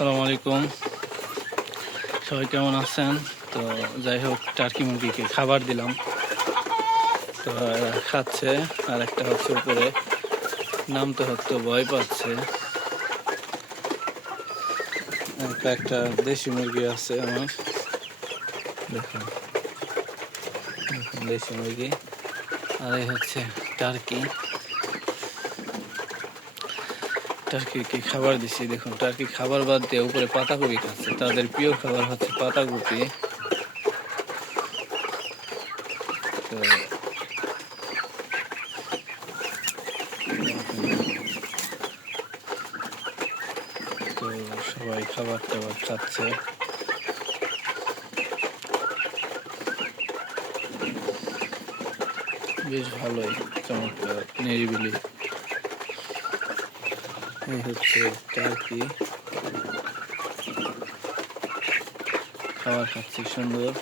আসসালামু আলাইকুম, সবাই কেমন আছেন? তো যাই হোক, টার্কি মুরগিকে খাবার দিলাম, তো খাচ্ছে। আর একটা হচ্ছে উপরে নামতে হচ্ছে, ভয় পাচ্ছে। একটা দেশি মুরগি আছে আমার, দেখুন দেশি মুরগি। আর এই হচ্ছে টার্কি। টার্কিকে খাবার দিচ্ছি, দেখুন টার্কি খাবার বাদ দিয়ে উপরে পাতাকপি খাচ্ছে। তাদের প্রিয় খাবার হচ্ছে পাতাকপি। তো তো সবাই খাবার টাবার খাচ্ছে। বেশ ভালোই, চমৎকার, নিরিবিলি। এই হচ্ছে টার্কি, খাবার খাচ্ছে সুন্দর।